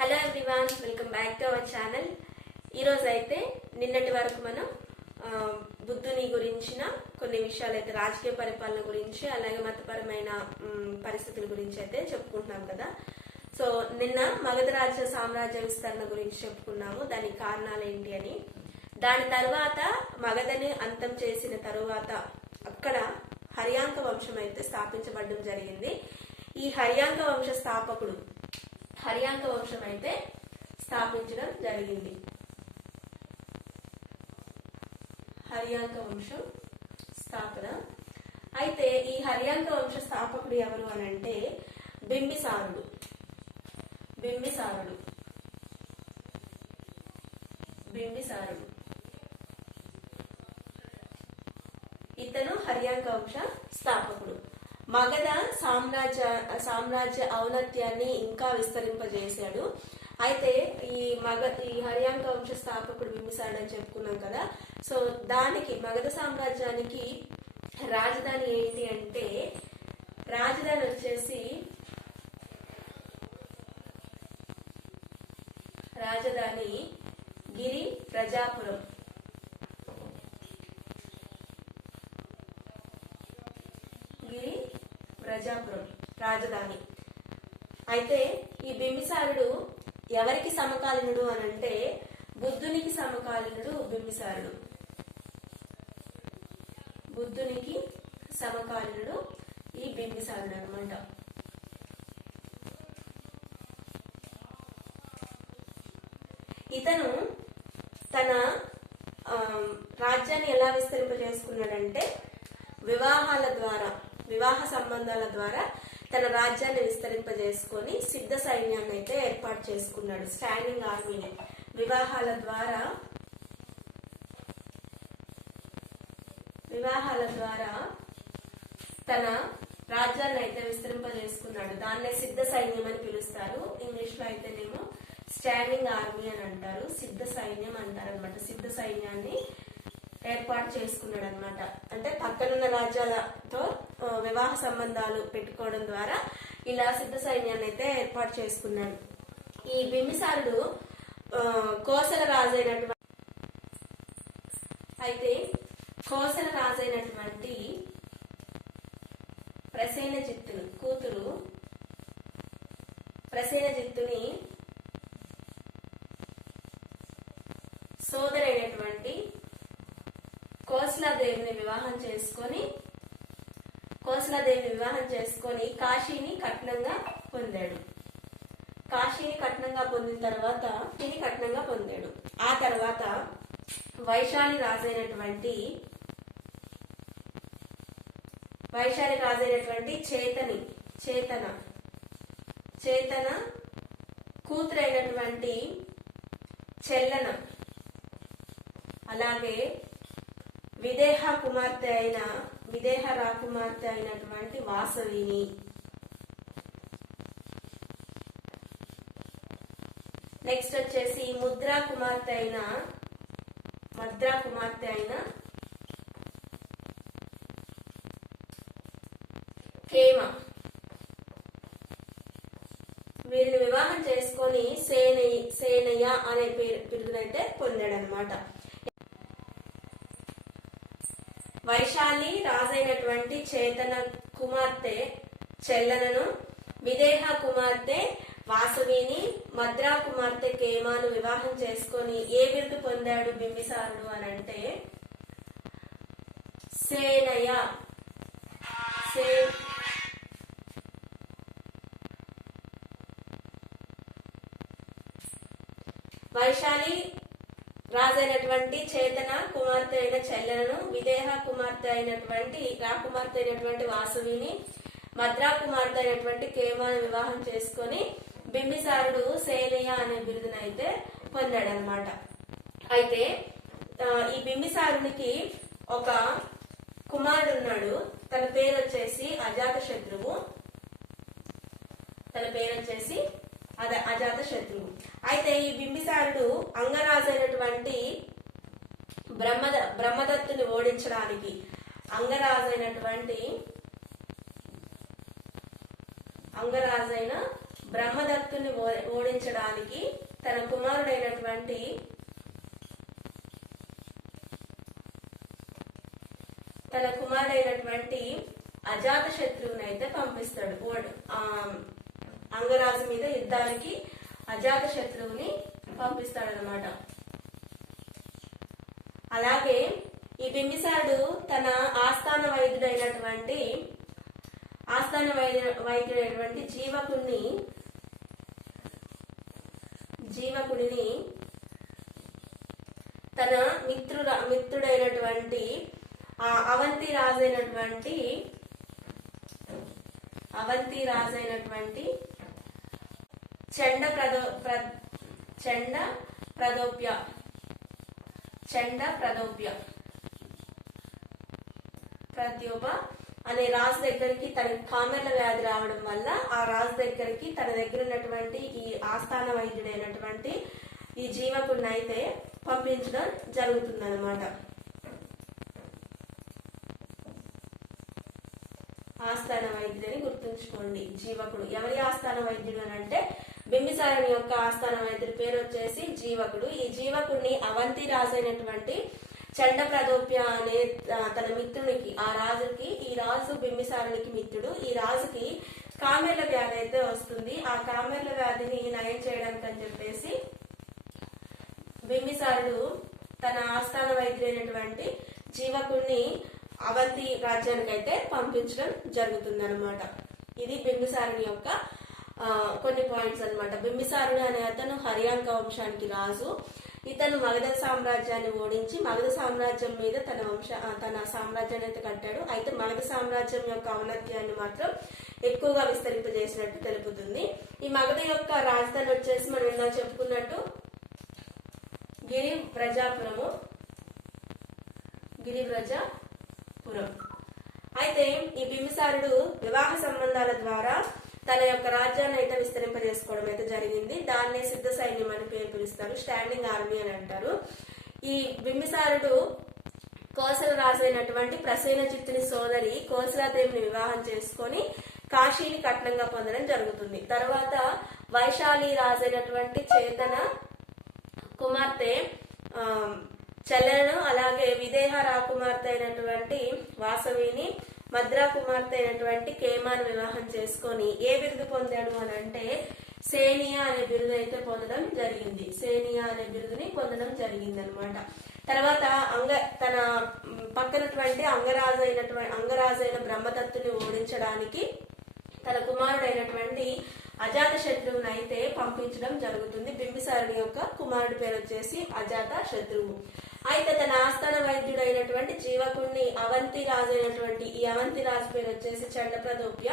Hello everyone, welcome back to our channel. ఈరోజు అయితే నిన్నటి వరకు మనం బుద్ధుని గురించిన కొన్ని విషయాలు అయితే రాజకీయ పరిపాలన గురించి అలాగే మతపరమైన పరిస్థితుల గురించి అయితే చెప్పుకుంటున్నాం కదా. సో నిన్న మగధ రాజ్య సామ్రాజ్య విస్తరణ గురించి చెప్పుకున్నాము, దానికి కారణాలు ఏంటి అని. దాని తర్వాత మగధని అంతం చేసిన తరువాత అక్కడ హర్యాంక వంశం అయితే స్థాపించబడడం జరిగింది. ఈ హర్యాంక వంశ స్థాపకుడు హర్యాంక వంశం అయితే స్థాపించడం జరిగింది. హర్యాంక వంశం స్థాపన అయితే ఈ హర్యాంక వంశ స్థాపకుడు ఎవరు అని అంటే బింబిసారుడు. బింబిసారుడు బింబిసారుడు ఇతను హర్యాంక వంశ స్థాపకుడు. మగధ సామ్రాజ్య ఔన్నత్యాన్ని ఇంకా విస్తరింపజేశాడు. అయితే ఈ హర్యాంక వంశ స్థాపకుడు బింబిసారుడు అని చెప్పుకున్నాం కదా. సో దానికి మగధ సామ్రాజ్యానికి రాజధాని ఏంటి అంటే రాజధాని వచ్చేసి రాజధాని గిరి ప్రజాపురం. గిరి ప్రజాపురం రాజధాని. అయితే ఈ బింబిసారుడు ఎవరికి సమకాలీనుడు అని అంటే బుద్ధునికి సమకాలీనుడు బింబిసారుడు. బుద్ధునికి సమకాలీనుడు ఈ బింబిసారుడు అనమాట. ఇతను తన రాజ్యాన్ని ఎలా విస్తరింపజేసుకున్నాడంటే వివాహ సంబంధాల ద్వారా తన రాజ్యాన్ని విస్తరింపజేసుకొని సిద్ధ సైన్యాన్ని అయితే ఏర్పాటు చేసుకున్నాడు. స్టాండింగ్ ఆర్మీని వివాహాల ద్వారా తన రాజ్యాన్ని అయితే విస్తరింపజేసుకున్నాడు. దాన్నే సిద్ధ సైన్యం అని పిలుస్తారు. ఇంగ్లీష్ లో అయితేనేమో స్టాండింగ్ ఆర్మీ అని అంటారు, సిద్ధ సైన్యం అంటారు అనమాట. సిద్ధ సైన్యాన్ని ఏర్పాటు చేసుకున్నాడు అనమాట. అంటే పక్కనున్న రాజ్యాలతో వివాహ సంబంధాలు పెట్టుకోవడం ద్వారా ఇలా సిద్ధ సైన్యాన్ని అయితే ఏర్పాటు చేసుకున్నాడు. ఈ బింబిసారుడు కోసల రాజైనటువంటి ప్రసేనజిత్తుని కూతురు ప్రసేనజిత్తుని సోదరైనటువంటి కోసలాదేవిని వివాహం చేసుకొని కాశీని కట్నంగా పొందాడు. ఆ తర్వాత వైశాలి రాజైనటువంటి చేతన కూతురైనటువంటి చెల్లన అలాగే విదేహ రాకుమార్తె అయినటువంటి వాసవిని నెక్స్ట్ వచ్చేసి మద్రా కుమార్తె అయిన కేమ వీరిని వివాహం చేసుకొని సేనయ్య అనే బిరుదునైతే పొందాడనమాట. వైశాలి రాజైనటువంటి చేతన కుమార్తె చెల్లనను, విదేహ కుమార్తె వాసవిని, మద్రా కుమార్తె కేమాను వివాహం చేసుకొని ఏ బిరుదు పొందాడు బింబిసారుడు అని అంటే సేనయ్య. వైశాలి రాజైనటువంటి చేతన కుమార్తె అయిన చెల్లెలను, విదేహ కుమార్తె అయినటువంటి రాకుమార్తె అయినటువంటి వాసవిని, మద్రా కుమార్తె అయినటువంటి కేమాను వివాహం చేసుకొని బింబిసారుడు సేనయ్య అనే బిరుదునైతే పొందాడనమాట. అయితే ఈ బింబిసారునికి ఒక కుమారుడు ఉన్నాడు. తన పేరు వచ్చేసి అజాతశత్రువు. అయితే ఈ బింబిసారుడు అంగరాజైనటువంటి బ్రహ్మదత్తుని ఓడించడానికి అంగరాజైన బ్రహ్మదత్తుని ఓడించడానికి తన కుమారుడైనటువంటి అజాత శత్రువుని అయితే పంపిస్తాడు. అంగరాజు మీద యుద్ధానికి అజాత శత్రువుని పంపిస్తాడనమాట. అలాగే ఈ బింబిసారుడు తన ఆస్థాన వైద్యుడైనటువంటి జీవకుడిని తన మిత్రుడైనటువంటి అవంతి రాజైనటువంటి చండ ప్రద్యోప అనే రాజు దగ్గరికి తన కామెర్ల వ్యాధి రావడం వల్ల ఆ రాజు దగ్గరికి తన దగ్గర ఉన్నటువంటి ఈ ఆస్థాన వైద్యుడైనటువంటి ఈ జీవకుడిని అయితే పంపించడం జరుగుతుందన్నమాట. ఆస్థాన వైద్యుడని గుర్తుంచుకోండి. జీవకుడు ఎవరి ఆస్థాన వైద్యుడు అని అంటే బింబిసారుని యొక్క ఆస్థాన వైద్యుడి పేరు వచ్చేసి జీవకుడు. ఈ జీవకుడిని అవంతి రాజైనటువంటి చండ ప్రదోప్య అనే తన మిత్రునికి, ఆ రాజుకి, ఈ రాజు బింబిసారునికి మిత్రుడు. ఈ రాజుకి కామెర్ల వ్యాధి అయితే వస్తుంది. ఆ కామెర్ల వ్యాధిని నయం చేయడానికి అని చెప్పేసి బింబిసారుడు తన ఆస్థాన వైద్యుడైనటువంటి జీవకుడిని అవంతి రాజ్యానికి అయితే పంపించడం జరుగుతుంది అనమాట. ఇది బింబిసారుని యొక్క కొన్ని పాయింట్స్ అనమాట. బింబిసారుడు అనే అతను హర్యాంక వంశానికి రాజు. ఇతను మగధ సామ్రాజ్యాన్ని ఓడించి మగధ సామ్రాజ్యం మీద తన సామ్రాజ్యాన్ని అయితే కట్టాడు. అయితే మగధ సామ్రాజ్యం యొక్క ఔన్నత్యాన్ని మాత్రం ఎక్కువగా విస్తరింపజేసినట్టు తెలుపుతుంది. ఈ మగధ యొక్క రాజధాని వచ్చేసి మనం ఇందాక చెప్పుకున్నట్టు గిరివ్రజపురం. అయితే ఈ బింబిసారుడు వివాహ సంబంధాల ద్వారా తన యొక్క రాజ్యాన్ని అయితే విస్తరింపజేసుకోవడం అయితే జరిగింది. దాన్ని సిద్ధ సైన్యం అని పేరు పిలుస్తారు, స్టాండింగ్ ఆర్మీ అని అంటారు. ఈ బింబిసారుడు కోసల రాజైనటువంటి ప్రసేనజిత్తుని సోదరి కోసలాదేవిని వివాహం చేసుకొని కాశీని కట్నంగా పొందడం జరుగుతుంది. తర్వాత వైశాలి రాజైనటువంటి చేతన కుమార్తె చెల్లెలను, అలాగే విదేహ రాకుమార్తె అయినటువంటి వాసవిని, మద్రా కుమార్తె అయినటువంటి కేమాను వివాహం చేసుకొని ఏ బిరుదు పొందాడు అని అంటే సేనియా అనే బిరుదు అయితే పొందడం జరిగింది. సేనియా అనే బిరుదుని పొందడం జరిగింది అనమాట. తర్వాత తన పక్కనటువంటి అంగరాజైన బ్రహ్మదత్తుని ఓడించడానికి తన కుమారుడైనటువంటి అజాత శత్రువుని అయితే పంపించడం జరుగుతుంది. బింబిసారుని యొక్క కుమారుడి పేరు వచ్చేసి అజాత శత్రువు. అయితే తన ఆస్థాన వైద్యుడైనటువంటి జీవకుడిని అవంతి రాజు పేరు వచ్చేసి చండప్రదోప్య.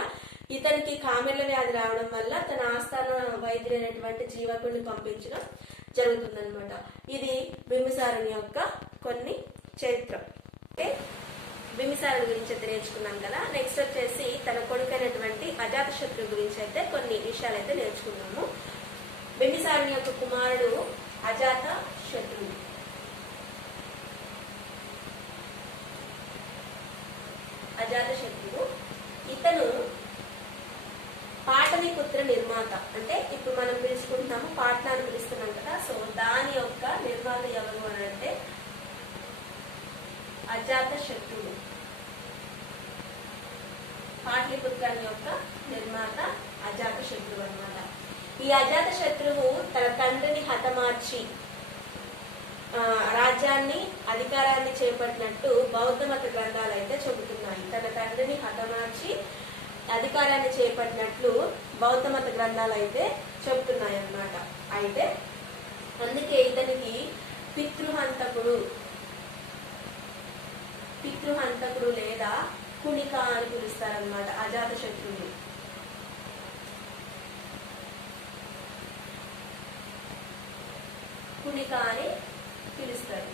ఇతనికి కామెర్ల వ్యాధి రావడం వల్ల తన ఆస్థాన వైద్యుడైనటువంటి జీవకుడిని పంపించడం జరుగుతుందన్నమాట. ఇది బింబిసారుని యొక్క కొన్ని చరిత్ర. అంటే బింబిసారుని గురించి అయితే నేర్చుకున్నాం కదా. నెక్స్ట్ వచ్చేసి తన కొడుకైనటువంటి అజాత శత్రువు గురించి అయితే కొన్ని విషయాలు అయితే నేర్చుకున్నాము. బింబిసారుని యొక్క కుమారుడు అజాత శత్రువు. ఇతను పాటలీపుత్ర నిర్మాత. అంటే ఇప్పుడు మనం పిలుచుకుంటున్నాము, పాట్నాన్ని పిలుస్తున్నాం కదా. సో దాని యొక్క నిర్మాత ఎవరు అని అంటే అజాత శత్రువు. పాటలీపుత్రాన్ని యొక్క నిర్మాత అజాత శత్రువు అన్నమాట. ఈ అజాత శత్రువు తన తండ్రిని హతమార్చి రాజ్యాన్ని, అధికారాన్ని చేపట్టినట్టు బౌద్ధ మత గ్రంథాలు అయితే చెబుతున్నాయి. తన తండ్రిని హతమార్చి అధికారాన్ని చేపట్టినట్లు బౌద్ధ మత గ్రంథాలు అయితే చెబుతున్నాయి అన్నమాట. అయితే అందుకే ఇతనికి పితృహంతకుడు లేదా కునిక అని పిలుస్తారనమాట అజాత శత్రువుని. కునిక అని పిలుస్తారు.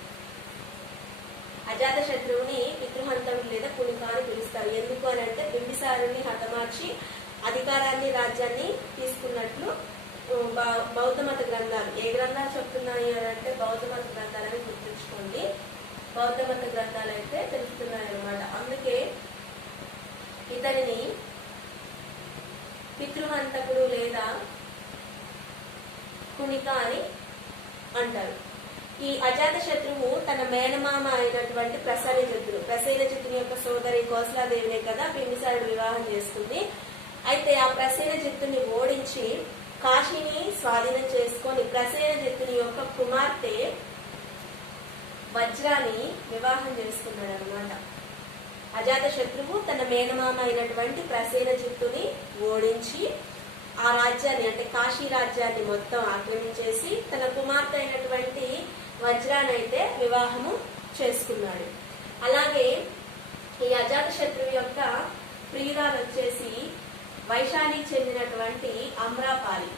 అజాత శత్రువుని పితృహంతకుడు లేదా కునిక అని పిలుస్తారు. ఎందుకు అని అంటే బింబిసారుని హతమార్చి అధికారాన్ని, రాజ్యాన్ని తీసుకున్నట్లు బౌద్ధ మత గ్రంథాలు, ఏ గ్రంథాలు చెప్తున్నాయి అని అంటే బౌద్ధ మత గ్రంథాలని గుర్తుంచుకోండి. బౌద్ధ మత గ్రంథాలు అయితే తెలుస్తున్నాయి అన్నమాట. అందుకే ఇతనిని పితృహంతకుడు లేదా కునిక అని అంటారు. ఈ అజాత శత్రువు తన మేనమామ అయినటువంటి ప్రసేనజిత్తుని యొక్క సోదరి కోసలాదేవినే కదా బింబిసారుడు వివాహం చేసుకుంది. అయితే ఆ ప్రసేనజిత్తుని ఓడించి కాశీని స్వాధీనం చేసుకొని ప్రసేనజిత్తుని యొక్క కుమార్తె వజ్రాని వివాహం చేసుకున్నాడు అనమాట. అజాత శత్రువు తన మేనమామ అయినటువంటి ప్రసేనజిత్తుని ఓడించి ఆ రాజ్యాన్ని అంటే కాశీ రాజ్యాన్ని మొత్తం ఆక్రమించేసి తన కుమార్తె అయినటువంటి వజ్రానైతే వివాహము చేసుకున్నాడు. అలాగే ఈ అజాత శత్రువు యొక్క ప్రియురాలు వచ్చేసి వైశాలికి చెందినటువంటి అమ్రపాలి.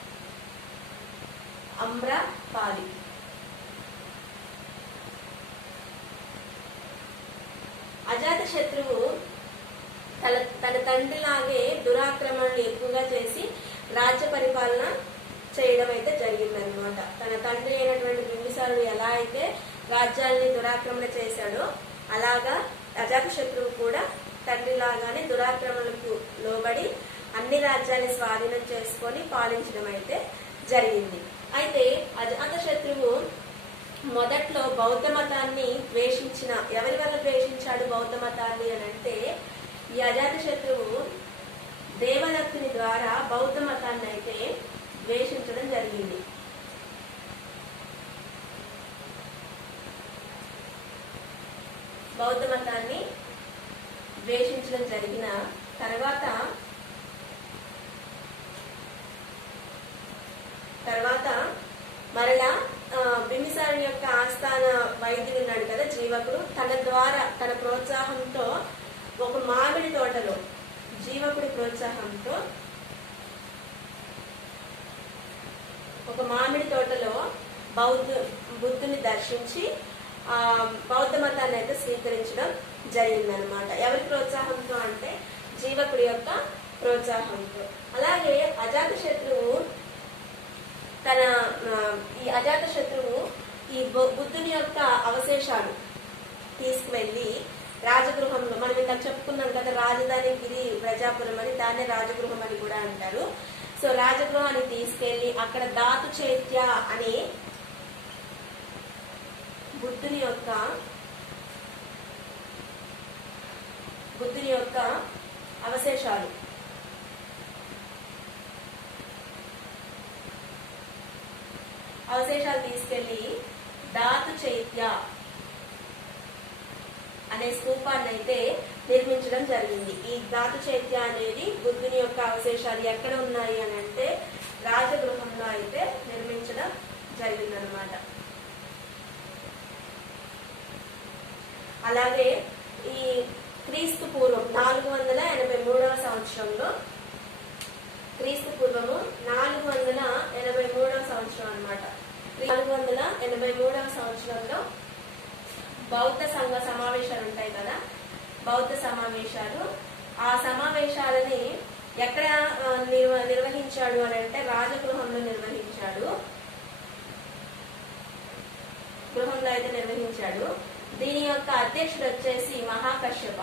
అజాత శత్రువు తన తండ్రిలాగే దురాక్రమణలు ఎక్కువగా చేసి రాజ్య పరిపాలన చేయడం అయితే జరిగిందనమాట. తన తండ్రి అయినటువంటి బింబిసారుడు ఎలా అయితే రాజ్యాల్ని దురాక్రమణ చేశాడో అలాగా అజాత శత్రువు కూడా తండ్రి లాగానే దురాక్రమణలకు లోబడి అన్ని రాజ్యాన్ని స్వాధీనం చేసుకొని పాలించడం అయితే జరిగింది. అయితే అజాత శత్రువు మొదట్లో బౌద్ధ మతాన్ని ద్వేషించిన ఎవరి వల్ల ద్వేషించాడు బౌద్ధ మతాన్ని అని అంటే ఈ అజాత శత్రువు దేవదత్తుని ద్వారా బౌద్ధ మతాన్ని అయితే ద్వేషించడం జరిగింది. బౌద్ధ మతాన్ని ద్వేషించడం జరిగిన తర్వాత మరలా బింబిసారుని యొక్క ఆస్థాన వైద్యుడు ఉన్నాడు కదా జీవకుడు, తన ద్వారా తన ప్రోత్సాహంతో ఒక మామిడి తోటలో జీవకుడి ప్రోత్సాహంతో ఒక మామిడి తోటలో బుద్ధుని దర్శించి ఆ బౌద్ధ మతాన్ని అయితే స్వీకరించడం జరిగిందనమాట. ఎవరి ప్రోత్సాహంతో అంటే జీవకుడి యొక్క ప్రోత్సాహంతో. అలాగే అజాత శత్రువు ఈ బుద్ధుని యొక్క అవశేషాలు తీసుకువెళ్ళి రాజగృహంలో, మనం ఇందాక చెప్పుకున్నాం కదా రాజధాని గిరి ప్రజాపురం అని, దాన్నే రాజగృహం అని కూడా అంటారు. సో రాజగృహాన్ని తీసుకెళ్లి అక్కడ దాతు చైత్య అని బుద్ధుని యొక్క అవశేషాలు తీసుకెళ్లి దాతు చైత్య అనే స్తూపాన్ని అయితే నిర్మించడం జరిగింది. ఈ దాతు చైత్య అనేది బుద్ధుని యొక్క అవశేషాలు ఎక్కడ ఉన్నాయి అని అంటే రాజగృహంలో అయితే నిర్మించడం జరిగిందనమాట. అలాగే ఈ క్రీస్తు పూర్వం 483వ సంవత్సరంలో క్రీస్తు పూర్వము 483వ సంవత్సరం అనమాట. 483వ సంవత్సరంలో బౌద్ధ సంఘ సమావేశాలు ఉంటాయి కదా, బౌద్ధ సమావేశాలు. ఆ సమావేశాలని ఎక్కడ నిర్వహించాడు అని అంటే రాజగృహంలో నిర్వహించాడు. దీని యొక్క అధ్యక్షుడు వచ్చేసి మహాకశ్యప.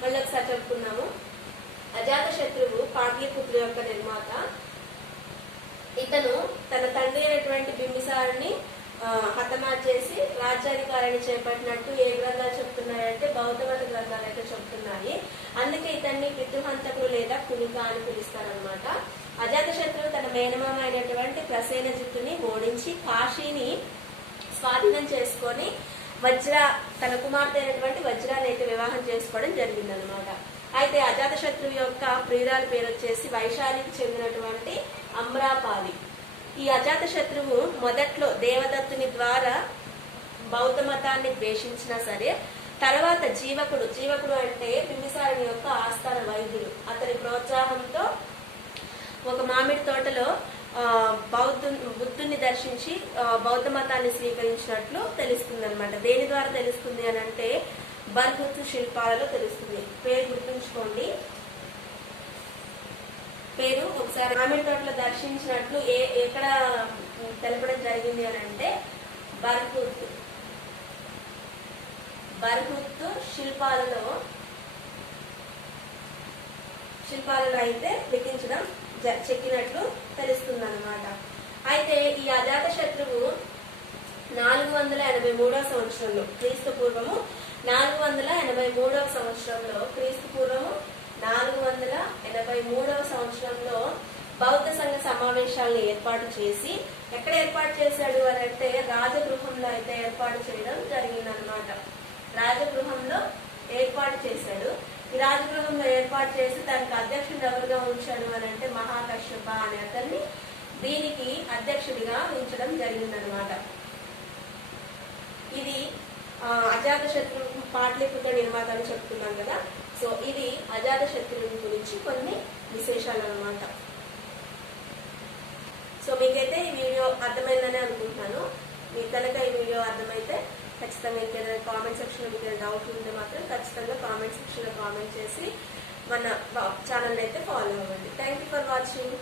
మళ్ళీ ఒకసారి చెప్పుకున్నాము. అజాత శత్రువు పాట్లిపుత్ర యొక్క నిర్మాత. ఇతను తన తండ్రి అయినటువంటి బింబిసారుని హతమార్చేసి రాజ్యాధికారాన్ని చేపట్టినట్టు ఏ గ్రంథాలు చెప్తున్నాయంటే బౌద్ధ మత గ్రంథాలు అయితే చెప్తున్నాయి. అందుకే ఇతన్ని పితృహంతకుడు లేదా కునిక అని పిలుస్తారనమాట. అజాత శత్రువు తన మేనమామ అయినటువంటి ప్రసేనజిత్తుని ఓడించి కాశీని స్వాధీనం చేసుకొని తన కుమార్తె అయినటువంటి వజ్రాన్ని అయితే వివాహం చేసుకోవడం జరిగిందనమాట. అయితే అజాత శత్రువు యొక్క ప్రియురాలి పేరు వచ్చేసి వైశాలికి చెందినటువంటి అమ్రపాలి. ఈ అజాత శత్రువు మొదట్లో దేవదత్తుని ద్వారా బౌద్ధ మతాన్ని ద్వేషించినా సరే తర్వాత జీవకుడు అంటే బింబిసారుని యొక్క ఆస్థాన వైద్యుడు, అతని ప్రోత్సాహంతో ఒక మామిడి తోటలో బుద్ధుని దర్శించి బౌద్ధ మతాన్ని స్వీకరించినట్లు తెలుస్తుంది అనమాట. దేని ద్వారా తెలుస్తుంది అని అంటే బర్గుత్తు శిల్పాలలో తెలుస్తుంది. పేరు గుర్తుంచుకోండి. పేరు ఒకసారి మామిడి తోటలో దర్శించినట్లు ఎక్కడ తెలపడం జరిగింది అని అంటే బర్గుత్తు బర్హుత్ శిల్పాలలో అయితే లిఖించడం చెక్కినట్లు తెలుస్తుంది అన్నమాట. అయితే ఈ అజాత శత్రువు 483వ సంవత్సరంలో క్రీస్తు పూర్వము 483వ సంవత్సరంలో క్రీస్తు పూర్వము 483వ సంవత్సరంలో బౌద్ధ సంఘ సమావేశాలను ఏర్పాటు చేసి ఎక్కడ ఏర్పాటు చేశాడు అని అంటే రాజగృహంలో అయితే ఏర్పాటు చేయడం జరిగిందనమాట. రాజగృహంలో ఏర్పాటు చేశాడు. ఈ రాజగృహంలో ఏర్పాటు చేసి దానికి అధ్యక్షుడు ఎవరుగా ఉంచాడు అని అంటే మహాకశ్యప అనే అతన్ని దీనికి అధ్యక్షుడిగా ఉంచడం జరిగిందనమాట. ఇది అజాత శత్రువు పాటలీపుత్ర నిర్మాత అని చెప్తున్నాం కదా. సో ఇది అజాత శత్రువు గురించి కొన్ని విశేషాలు అన్నమాట. సో మీకైతే ఈ వీడియో అర్థమైందని అనుకుంటున్నాను. మీకు కనుక ఈ వీడియో అర్థమైతే ఖచ్చితంగా ఇంకేదైనా కామెంట్ సెక్షన్లో మీకు ఏదైనా డౌట్ ఉంటే మాత్రం ఖచ్చితంగా కామెంట్ సెక్షన్లో కామెంట్ చేసి మన ఛానల్ అయితే ఫాలో అవ్వండి. Thank you for watching.